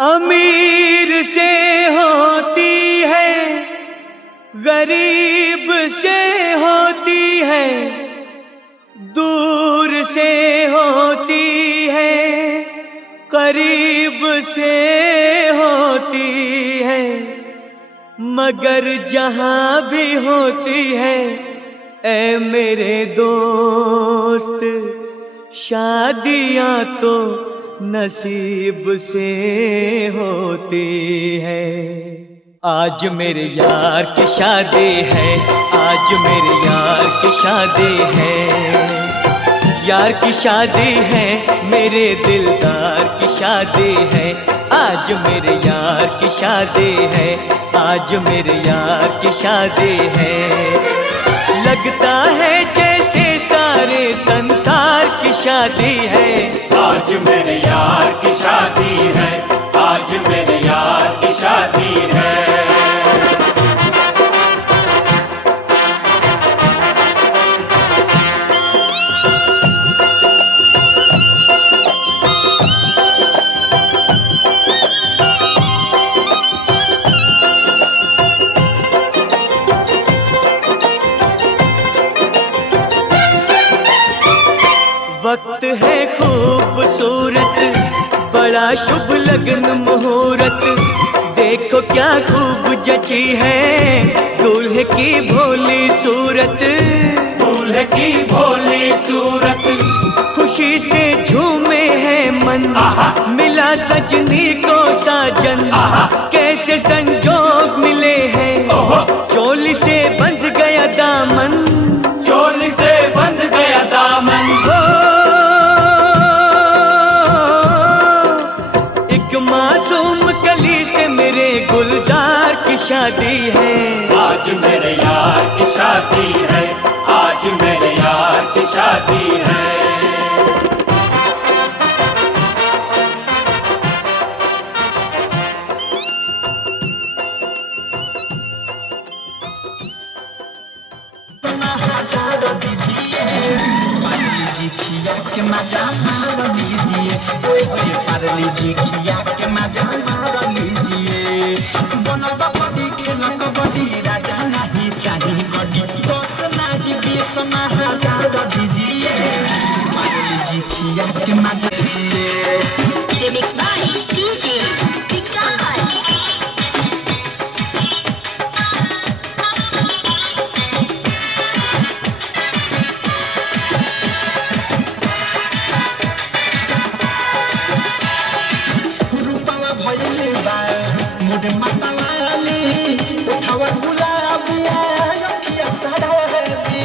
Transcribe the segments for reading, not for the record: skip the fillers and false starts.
अमीर से होती है, गरीब से होती है, दूर से होती है, करीब से होती है, मगर जहां भी होती है ऐ मेरे दोस्त, शादियां तो नसीब से होती है। आज मेरे यार की शादी है, आज मेरे यार की शादी है, यार की शादी है, मेरे दिलदार की शादी है। आज मेरे यार की शादी है, आज मेरे यार की शादी है। लगता है जैसे सारे संसार की शादी है। आज मेरे यार की शादी है, आज मेरे यार की शादी है। वक्त है खूबसूरत, बड़ा शुभ लगन मुहूर्त, देखो क्या खूब जची है दूल्हे की भोली सूरत। दूल्हे की भोली सूरत, खुशी से झूमे है मन, मिला सजनी को साजन। कैसे संजोग मिले हैं, चोली से बंध गया दामन, चोली से बंध गया दामन। मासूम कली से मेरे गुलजार की शादी है। आज मेरे यार की शादी है, आज मेरे यार की शादी है। खिया के मजा मार लीजिए, ओए पारली जी खिया के मजा मार लीजिए। बनल कबड्डी खेल कबड्डी, राजा नहीं चाहिए गड्डी, 10 नहीं 20 ना हजार दीजिए। पारली जी खिया के मजा Remix by DJ Vikas। मोरे मतवाली उठावा गुलाबिया अखिया सराबी,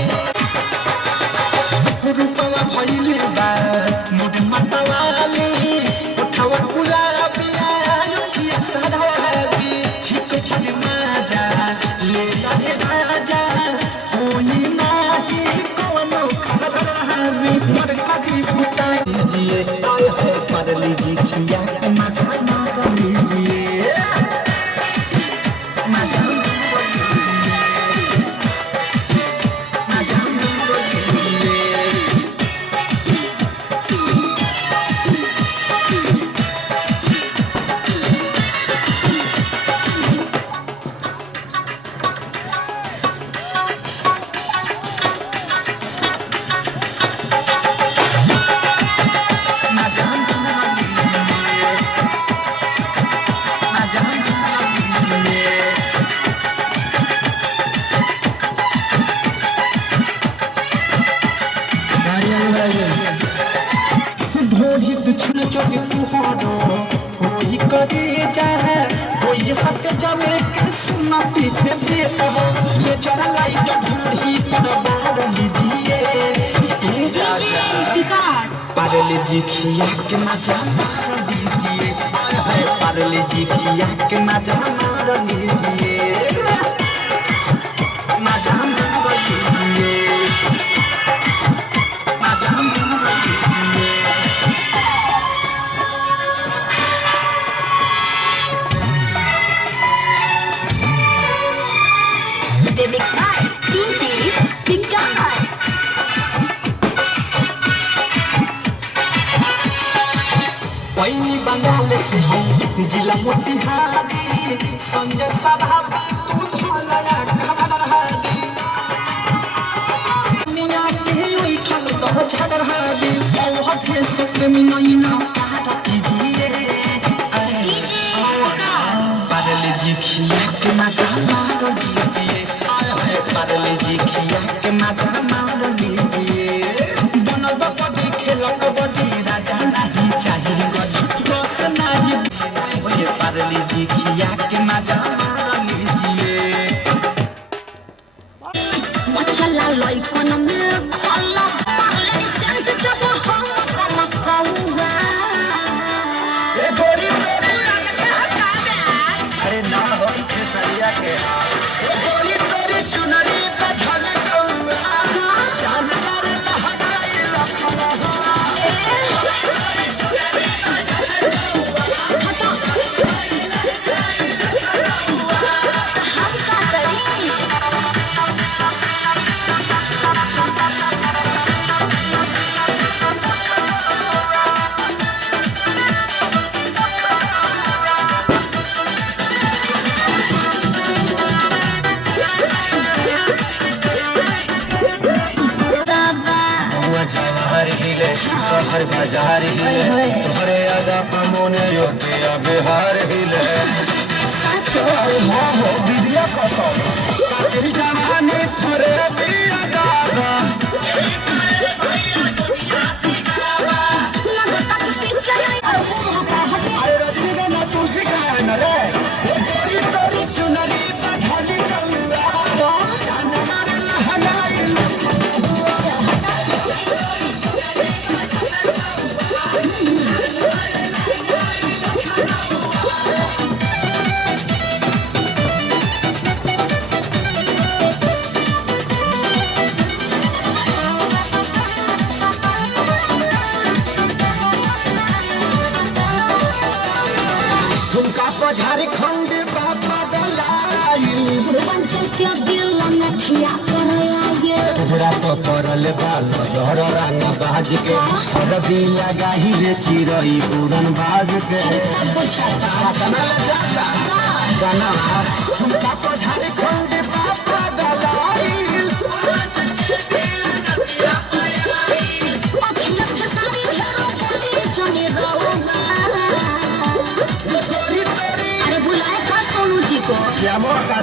रूपवा भइले बा मोरे मतवाली उठावा गुलाबिया अखिया सराबी। ठीक पर मजा ले ले राजा, होई नाही कोनो खराबी। मोर कदी बुता दीजिए, आए है पर लीजिए खिया के मजा मार लीजिए। सबसे जमे के सुना पीछे देता हो, ये जरा लाइट ढूंढी पर बाहर लीजिए। पारले जी खिया के मजा मार लीजिए, पारले जी खिया के मजा मार लीजिए, मजा मार लीजिए, मजा मार लीजिए। Remix by DJ Vikas। वही बंगाल से से हम जिला मोतिहारी संजय सभा तू धोलया खबरहारी निया के उठल तो झगड़हारी बहुत से मिनइना काटा कीजिए पारले जी खिया के मजा मार लीजिए पारले जी खिया के मजा मार लीजिए बनल बड़ी खेल कबड्डी राजा नहीं चाहिए गली बस नहीं ओए पारले जी खिया के मजा मार लीजिए मचला लइकन में खला पाले सेंट जब हम कम कौवा ए गोरी गोरी अरे ना हो केसरिया के ए गोरी गोरी चुनरी पे झलकौआ जानवर लहराए लखनऊ हम का करी जवाहर हिले शहर बाजार हिले तोहरे अदा पमोने योटिया बिहार हिले अरे हाँ हो विद्या कसम तेरी जवानी थोड़े पिया गावा अरे रजनीगंधा तू सिखाया न रे गोरी गोरी चुनरी पे झलकौआ जानवर लहराए झुमका पझारी खंड बाबा दलाई पूर्वांचल के दिल में खिया कराया तोहरा तो परल बाल जहर रंग बाज के हरदी लगाही रे चिरई उड़न बाज के गाना जाता गाना झुमका पझारी खंड बाबा दलाई अखियाँ से सारी घेरो बोली जाने रहोगा अरे बुलाए का सोनू जी को श्यामो का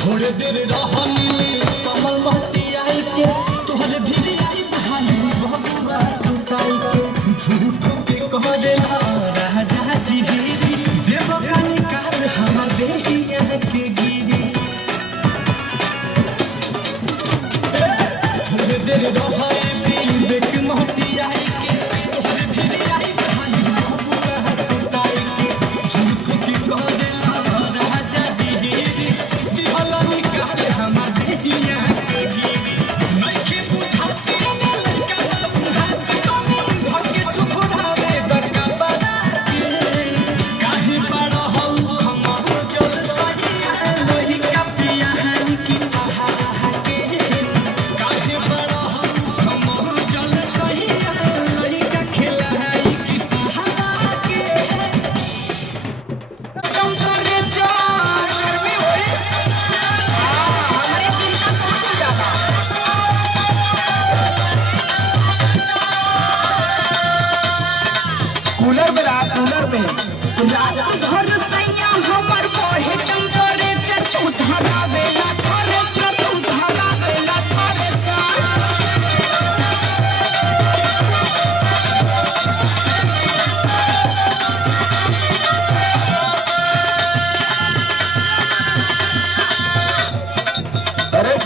थोड़े देर रहनी कमल महती आई के तोहरे भी आई बहानी बबुआ सुताई के झूठो के कह देला राजा जी देव का निकाल हम देहिया के गिरी थोड़े देर रहनी बेक महती आई के तोहरे भी आई बहानी बबुआ सुताई के झूठो के कह देला राजा जी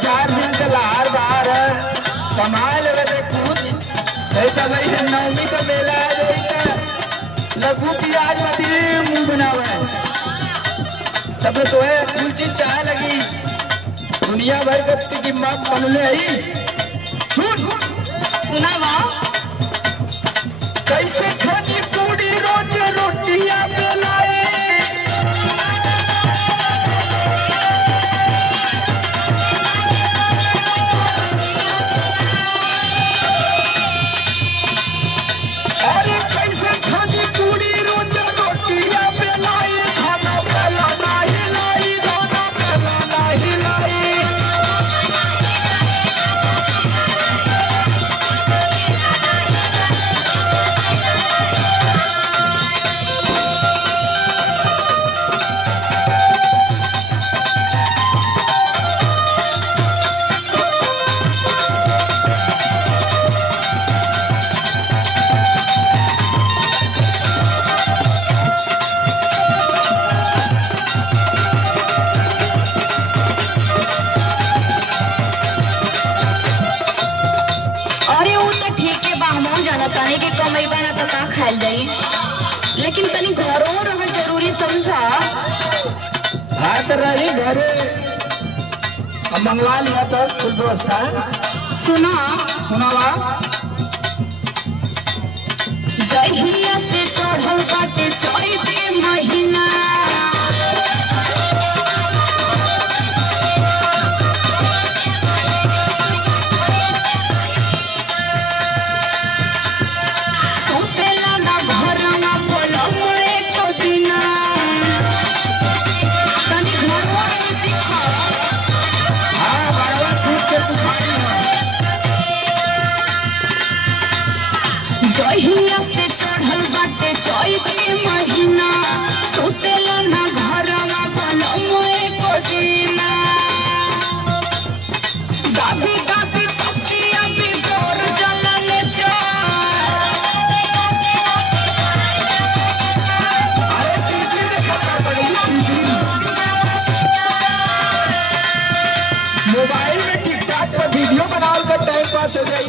4 दिन का लहार बाहर है, कमाए लगे थे कुछ नहीं तो भाई नवमी का मेला है जाएगा लघु प्याज मती मुंह बनावा है तब तो है कुल चीज चाहे लगी दुनिया भर का की माँ बनले ही सुन सुना वा कैसे छनी पूरी रोज रोटियां बेलाई अरे कैसे छनी पूरी रोज रोटियां बेलाई खाना बेला नहीं लाई खाना बेला नहीं लाई अरे वो तो ठीक है बाहमों जाना ताने के कमाई बना तो का खाइल जाई लेकिन तनी घरों रहल जरूरी समझा हाथ रही घरे अब मंगवा लिया तो फुल व्यवस्था सुना सुनावा जहिया से चढ़ल बाटे चैत के महीना सुतेला ना घरवा पलंग एको दिना तनी घरवा में सीखा हाँ बड़वा सूट के बुखारी है जहिया से चढ़ल बाटे चैत के महीना सुतेला ना घरवा पलंग एको दिना गाभी गाभी तकिया बिगड़ जलन अरे टीवी देखा पड़ेगी टीवी मोबाइल में टिकटॉक पर वीडियो बनाओ कर टाइम पास हो जाई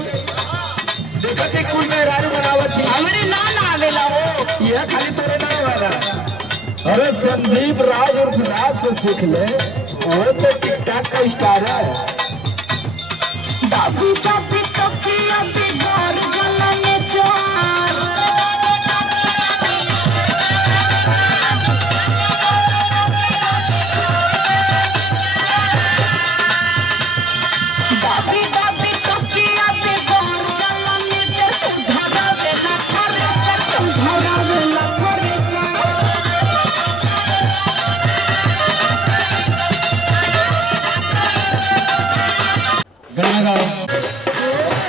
देखते कुल में रारू बनावत थी हमरे ना आवेला वो यह खाली तोरे ना वाला अरे संदीप राज और विराज से सीख ले वो तो टिकटॉक का स्टार है गाभी गाभी तकिया बिगड़ जलन चार गाभी गाभी तकिया बिगड़ जलन चार तू धरा देला थरे से तू धरा देला थरे से गाना गाओ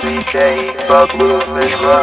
DJ Babu Mishra.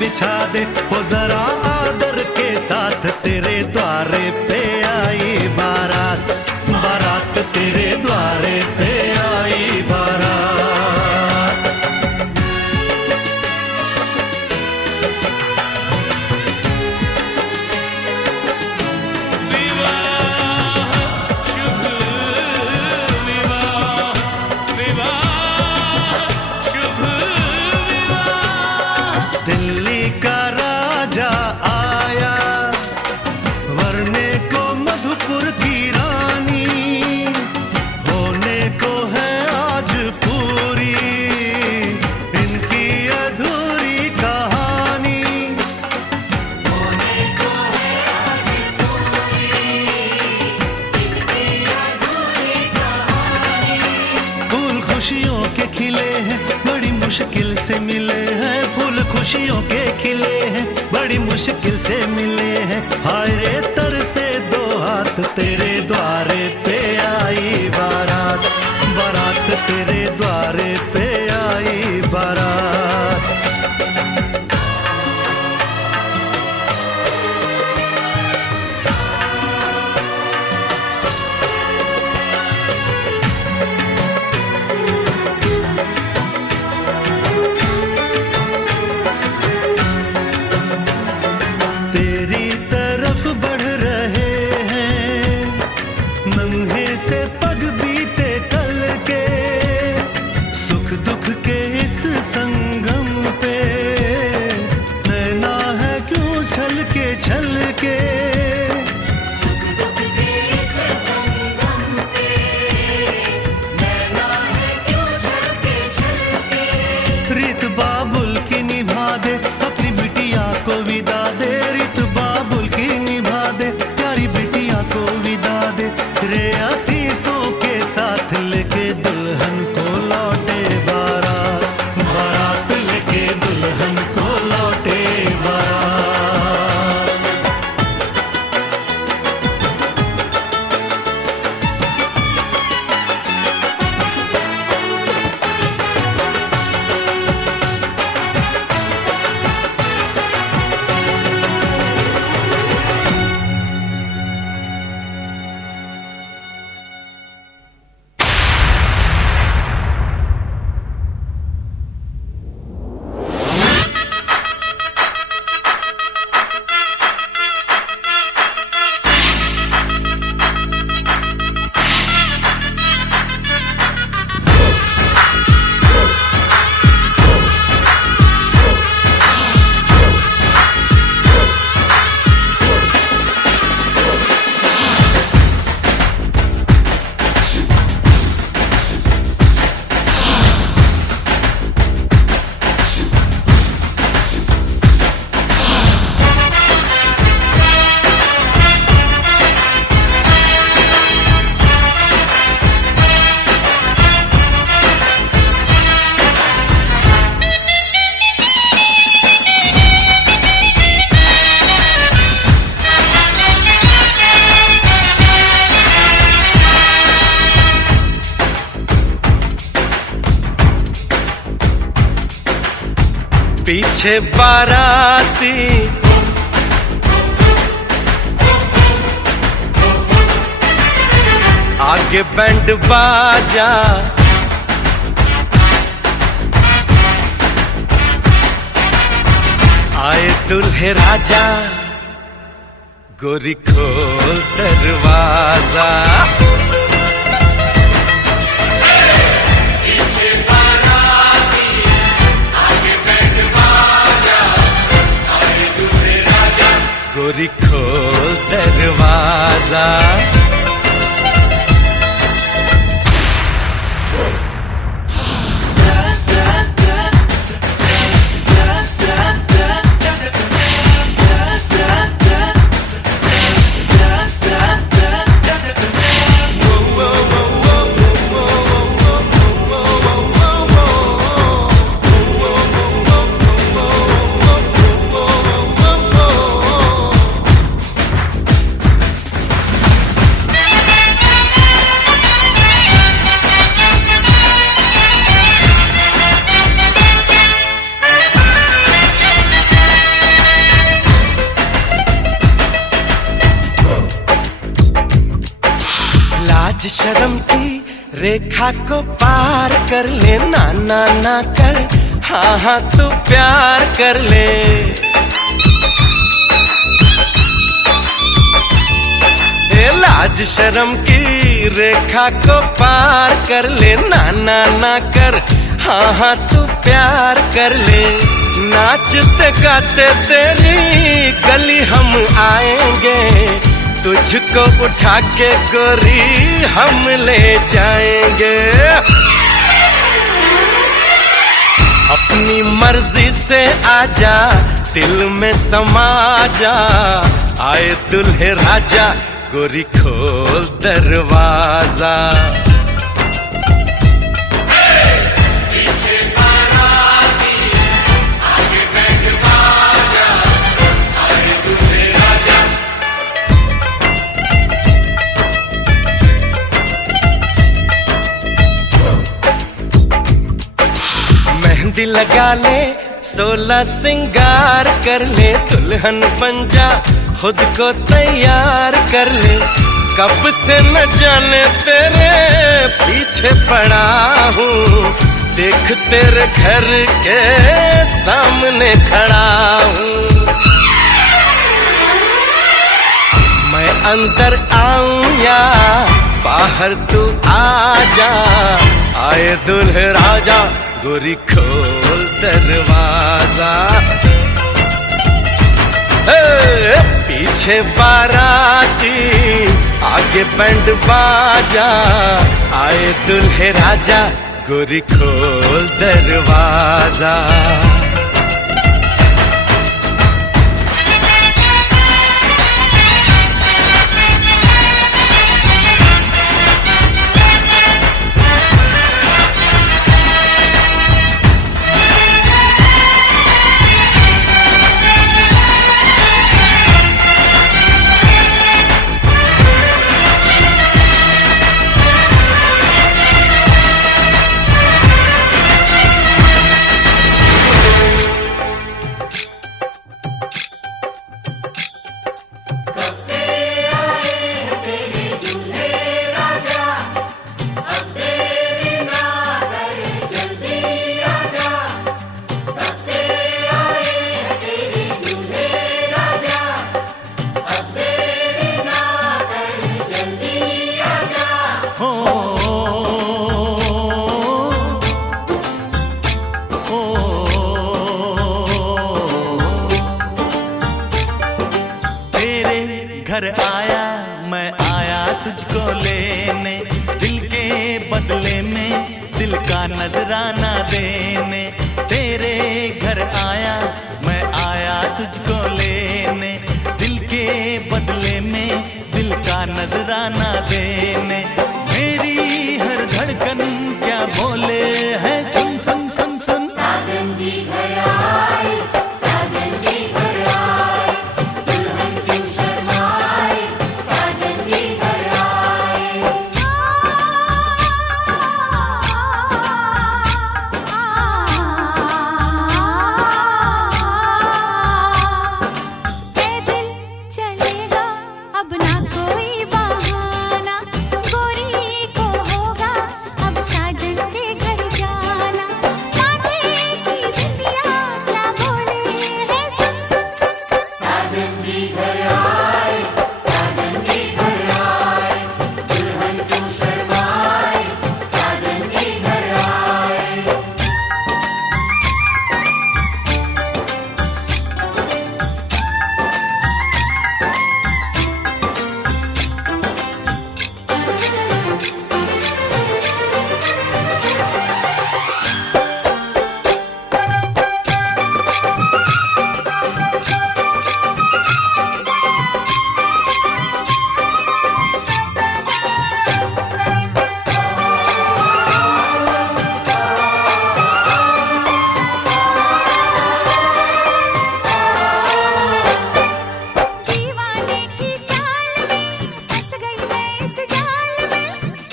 बिछा दे हो जरा आदर के साथ तेरे द्वारे पे आई बारात, बारात तेरे द्वारे पे आई बारात। विवाह शुभ विवाह खुशियों के खिले हैं, बड़ी मुश्किल से मिले हैं। फूल खुशियों के खिले हैं, बड़ी मुश्किल से मिले हैं। हाय रे तरसे दो हाथ, तेरे द्वारे पे आई बारात। बारात तेरे द्वारे पे आई बारात। तेरी तरफ बढ़ रहे हैं नन्हे से पग बीते कल के, सुख दुख के इस संगम पे नैना है क्यों छल के। सुख दुख के इस संगम पे नैना है क्यों छलके। रीत बाबुल की निभा दे, अपनी बिटिया को विदा दे। रीत बाबुल की निभा दे, प्यारी बिटिया को विदा दे। रे आशीषों के साथ लेके दुल्हन को लौटे बारात। बारात लेके दुल्हन को लौटे बारात। पीछे बाराती आगे बैंड बाजा, आए दुल्हे राजा। गोरी खोल दरवाजा। गोरी खोल दरवाजा। लाज शर्म की रेखा को पार कर ले, ना ना ना कर, हाँ हाँ तू प्यार कर ले। लाज शर्म की रेखा को पार कर ले, ना ना ना कर, हाँ हाँ तू प्यार कर ले। नाचते गाते तेरी गली हम आएंगे, तुझको उठा के गोरी हम ले जाएंगे। अपनी मर्जी से आजा, दिल में समा जा, आए दुल्हे राजा, गोरी खोल दरवाजा। मेहंदी लगा ले 16 सिंगार कर ले, दुल्हन बन जा खुद को तैयार कर ले। कब से न जाने तेरे पीछे पड़ा हूँ, देख तेरे घर के सामने खड़ा हूँ। मैं अंदर आऊं या बाहर तू आ जा, आए दुल्हे राजा गोरी खोल दरवाजा। पीछे बाराती आगे बैंड बाजा, आए दुल्हे राजा गोरी खोल दरवाजा। घर आया मैं आया तुझको लेने, दिल के बदले में दिल का नजराना देने। तेरे घर आया मैं आया तुझको लेने, दिल के बदले में दिल का नजराना देने। मेरी हर धड़कन क्या बोले है, सुन सुन सुन सुन। साजन जी घर आए, साजन जी घर आए, दुल्हन क्यों शर्माए, साजन जी घर आए। पैदल चलेगा अब ना कोई बहाना, गोरी को होगा अब साजन के घर जाना। माथे की बिंदिया क्या बोले है, सुन सुन सुन सुन। साजन जी घर आए, साजन जी घर आए, दुल्हन क्यों शर्माए, साजन जी घर आए। दीवाने की चाल में फंस गई मैं इस जाल में,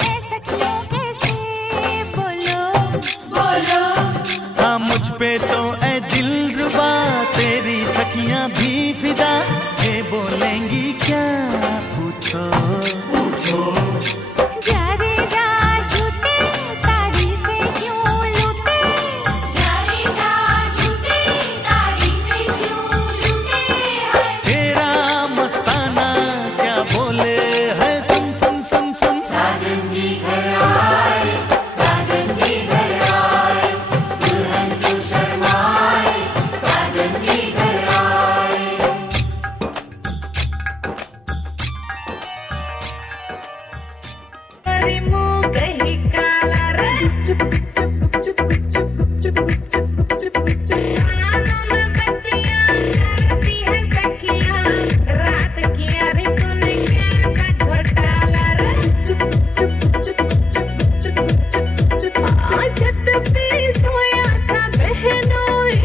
ऐ सखियों कैसे बोलो बोलो हाँ मुझ पे तो ऐ दिलरुबा तेरी सखियां भी फिदा, ये बोलेंगी क्या पूछो पूछो। जा रे जा झूठे तारीफें क्यों लूटे, जा रे जा झूठे तारीफें क्यों लूटे हैं। तेरा मस्ताना क्या बोले है, सुन सुन सुन सुन। साजन जी घर आए, साजन जी घर आए, दुल्हन क्यों शर्माए, साजन जी घर आए। अरे मुँह कहीं काला रे, चुप चुप चुप चुप चुप चुप चुप चुप। कानों में बत्तियां करती है सखियां, रात की अरे तूने कैसा घोटाला रे, चुप चुप चुप चुप चुप चुप। छत पे सोया था बहनोई,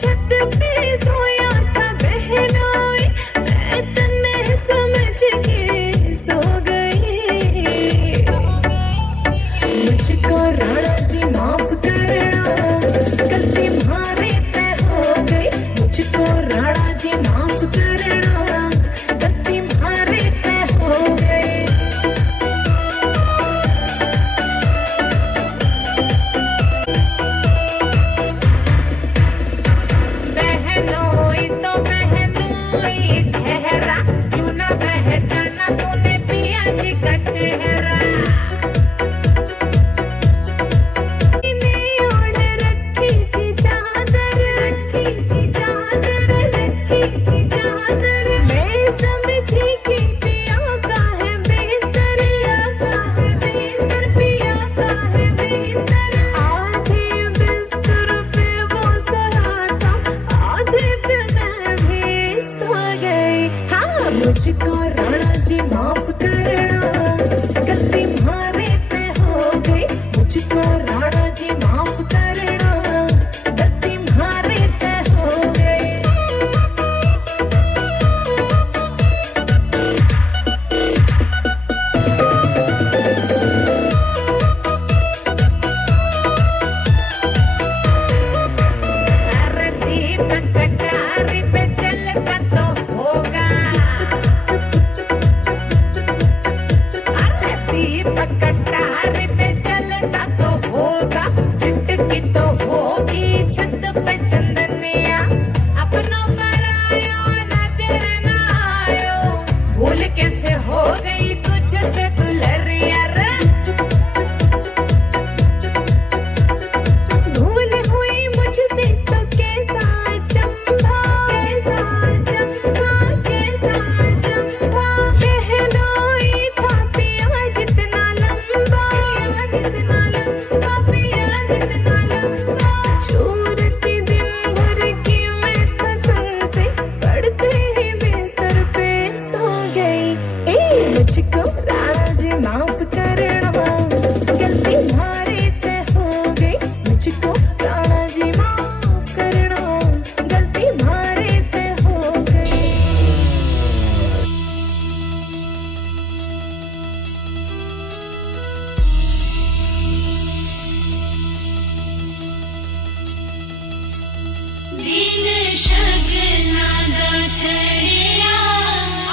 छत पे सोया था बहनोई, मैं तन्ने समझ के सो गई। मुझको राणा जी माफ करना, मुझको राणा जी माफ करना, गलती मारे तय हो गई। अरे दीपक कटारी पे चलता तो होगा, अरे दीपक कटारी पे चलता तो होगा, चुटकी तो होगी छत पे चंदनिया। अपनों पर आयो नजर न आयो, भूल कैसे हो गई तुझसे दुल्हनिया रे। भूल हुई मुझसे तो कैसा चंपा, कैसा चंपा, कैसा चंपा। पहनोई था पिया जितना लंबा, जितना लंबा, पिया जितना लंबा। छूरती दिन भर की मैं थकन से, पड़ते ही बिस्तर पे सो गई। मुझको राणा जी माफ करना, गलती मारी तय हो गई। मुझको राणा जी माफ करना, गलती मारी तय हो गई। दिन शगना दा चढ़िया,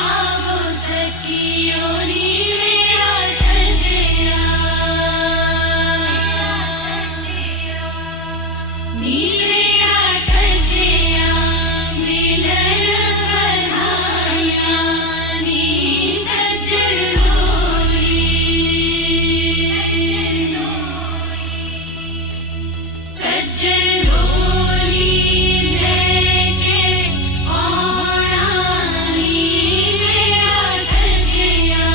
आवो सखियो नी मेरा सजया। नी मेरा सजया, मिलन बनाया, नी सज्जन डोली। सज्जन डोली लेके आना, नी मेरा सजया।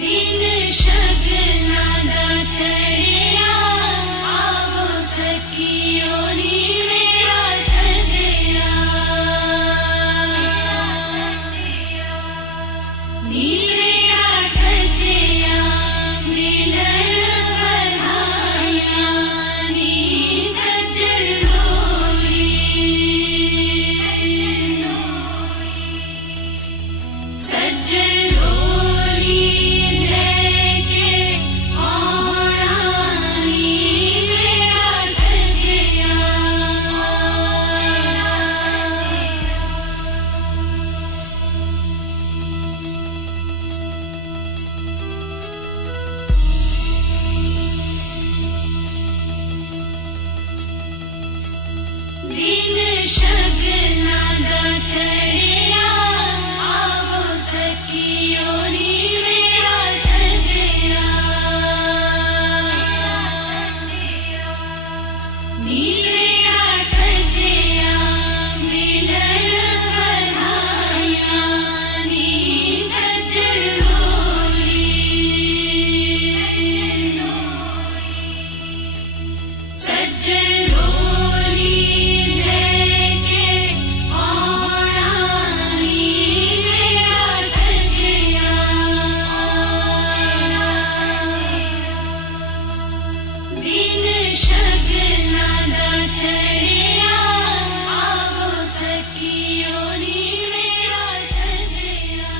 दिन शगना दा चढ़िया, आवो सखियो नी मेरा सजया। नी मेरा सजया, मिलन बनाया, नी सज्जन डोली। सज्जन डोली लेके आना, नी मेरा सजया। दिन शगना दा चढ़िया, आवो सखियो नी मेरा सजया। नी मेरा सजया, मिलन बनाया, नी सज्जन डोली। सज्जन डोली लेके आना, नी मेरा सजया। दिन शगना दा चढ़िया, आवो सखियो नी मेरा सजया।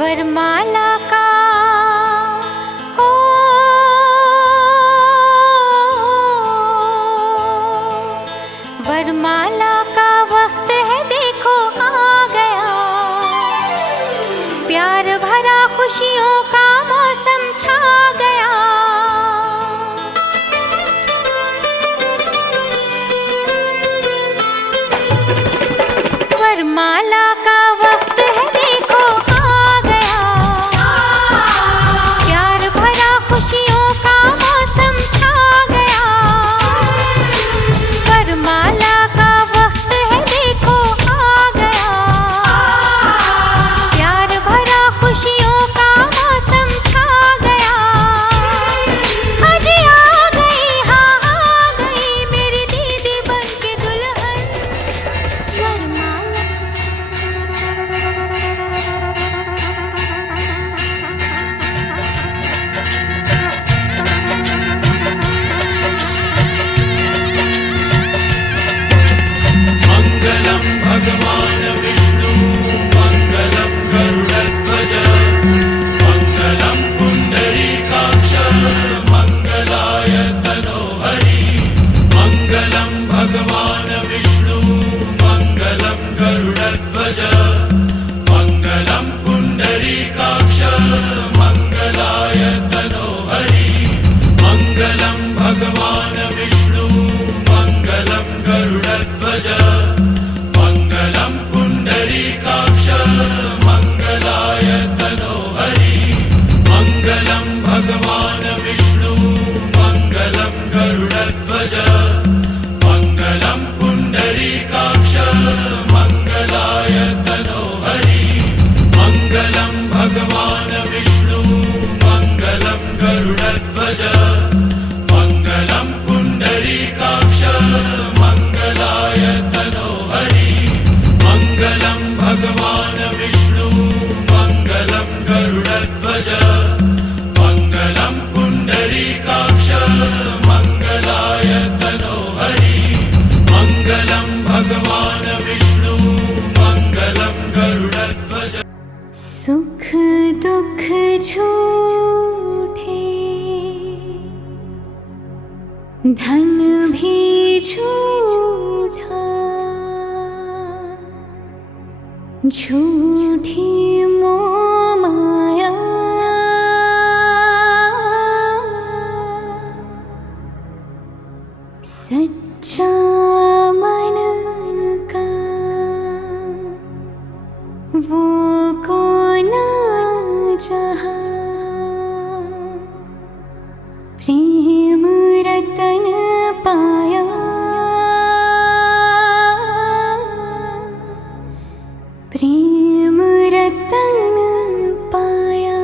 वरमाला का हो वरमाला का वक्त है, देखो आ गया। प्यार भरा खुशियों का मौसम छा गया। वरमाला का वक्त है, देखो आ गया। पुण्डरीकाक्ष मंगलाय तनोहरि मंगलम भगवान विष्णु मंगलम गरुड़ध्वज मंगलम पुण्डरीकाक्ष मंगलाय तनोहरि मंगलम भगवान विष्णु मंगलम गरुड़ध्वज मंगलम पुण्डरीकाक्ष मंगलाय तनोहरि मंगलम भगवान विष्णु मंगलम गरुड़ध्वज मंगलम पुण्डरीकाक्ष मंगलाय तनोहरि मंगलम भगवान विष्णु मंगलम गरुड़ध्वज मंगलम पुण्डरीकाक्ष मंगलाय तनोहरि मंगलम भगवान विष्णु मंगलम गरुड़ध्वज। सुख दुख झूठे, धन भी झूठा, झूठी मोह माया, सच्चा मन का वो कौन जहाँ, प्रेम रतन पाया, प्रेम रतन पाया।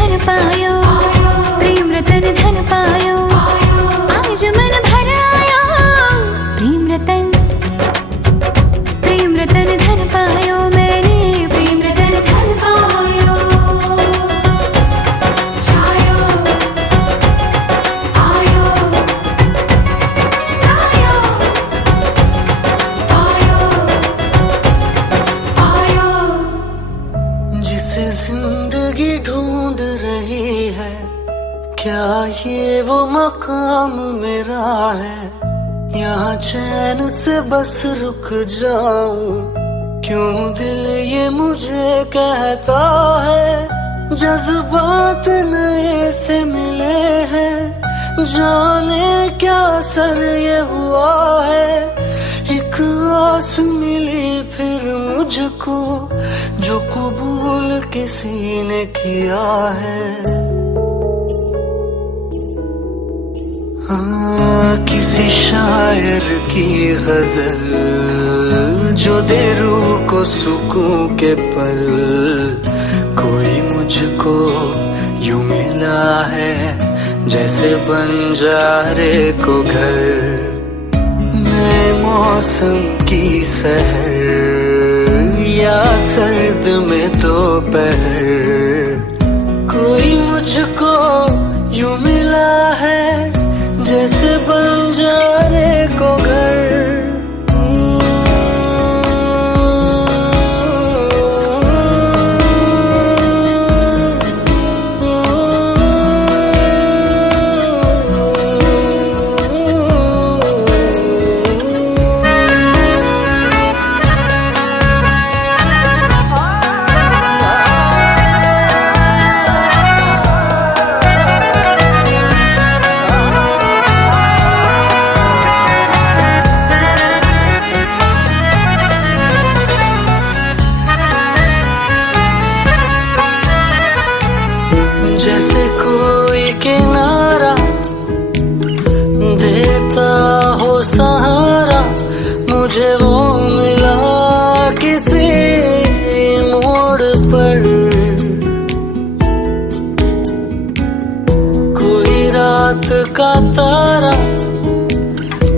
धन पायो, प्रेम रतन धन पायो, आज मन भर आयो। प्रेम रतन धन पायो मैंने, प्रेम रतन धन पायो। छायो आयो आयो आयो आयो। जिसे जिंदगी ढूंढ रही है, क्या ये वो मकाम मेरा है? यहाँ चैन से बस रुक जाऊं, क्यों दिल ये मुझे कहता है। जज्बात नए से मिले हैं, जाने क्या सर ये हुआ है। एक आस मिली फिर मुझको, जो कबूल किसी ने किया है। किसी शायर की गजल जो दे रूह को सुकून के पल, कोई मुझको यूं मिला है जैसे बंजारे को घर। नए मौसम की सहर या सर्द में दोपहर, कोई मुझको यूं मिला है जैसे बंजारे को घर। जैसे कोई किनारा देता हो सहारा, मुझे वो मिला किसी मोड़ पर। कोई रात का तारा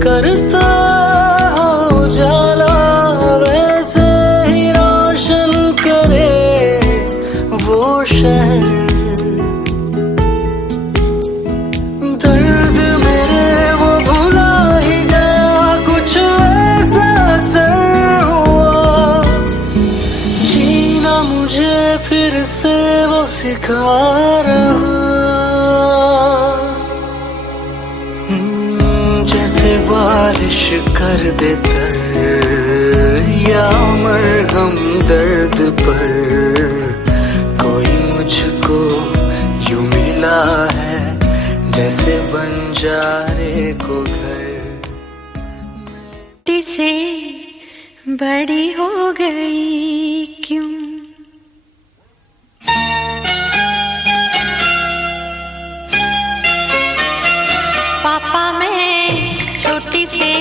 करता हो जाला, वैसे ही रोशन करे वो शहर। फिर से वो सिखा रहा, जैसे बारिश कर दे तर या मरहम दर्द पर। कोई मुझको यूं मिला है जैसे बंजारे को घर। से बड़ी हो गई क्यों? पापा मैं छोटी से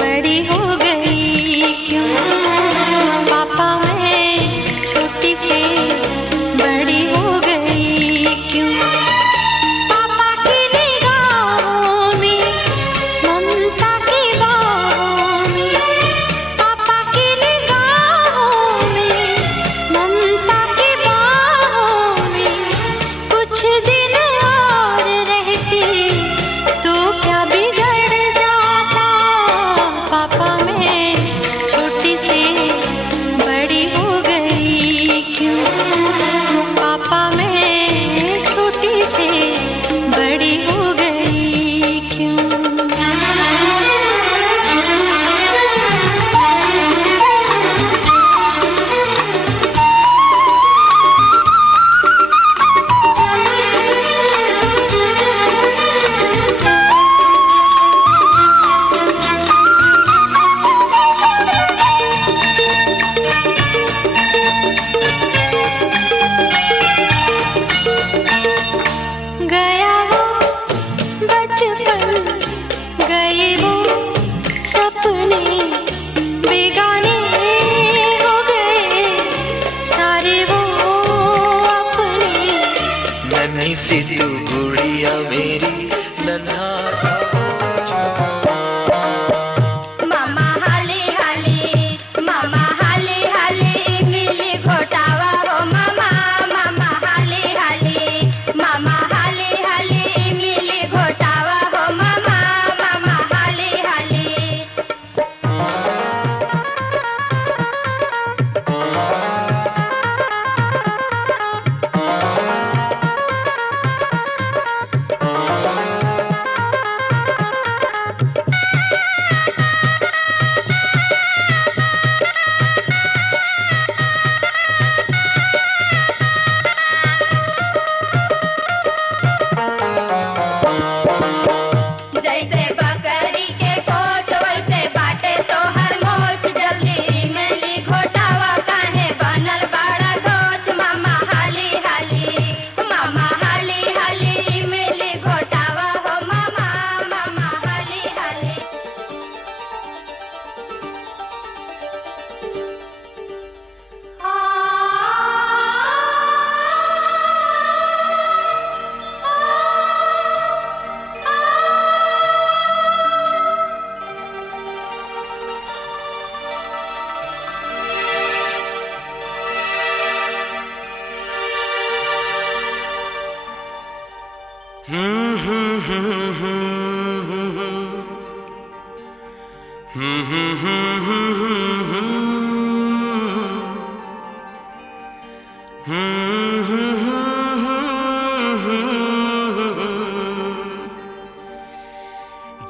बड़ी हो गई क्यों? पापा मैं छोटी से बड़ी हो गई क्यों? पापा की निगाहों में ममता की बाहों में, पापा की निगाहों में ममता की बाहों में, कुछ दिन और रहती तो क्या बिगड़ जाता। नन्ही सी तू गुड़िया मेरी नन्हा सा मामा हाली हाली, मामा हाली हाली, मिली घोटावा हो मामा, मामा हाली हाली, मामा हाली हाली, मिली घोटावा हो मामा, मामा हाली हाली। जैसे बकरी के कोच वैसे बाटे तो हर मोच, जल्दी मिली घोटावा काहे बनल बड़ा दोच, मामा हाली हाली, मामा हाली हाली, मिली घोटावा हो मामा, मामा हाली हाली।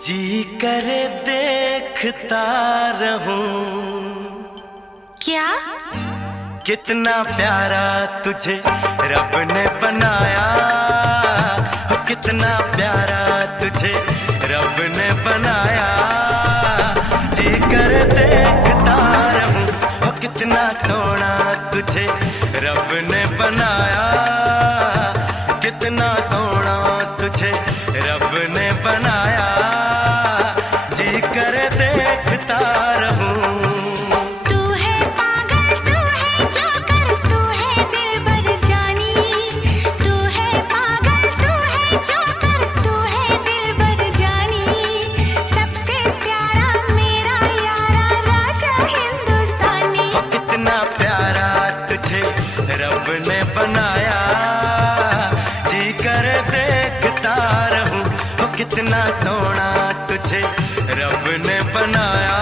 जी करे देखता रहूं क्या? कितना प्यारा तुझे रब ने बनाया, हो कितना प्यारा तुझे रब ने बनाया। जी कर देखता रहूं, हो कितना सोना तुझे रब ने बनाया, कितना सोना तुझे रब ने बनाया। जी कर देखता रहूं। तू है पागल, तू है जोकर, तू है दिलबर जानी। तू है पागल, तू है जोकर, तू है दिलबर जानी। सबसे प्यारा मेरा यारा राजा हिंदुस्तानी। हो कितना प्यारा तुझे रब ने बनाया। जी कर देखता रहूं, हो कितना सोना तुझे रब ने बनाया।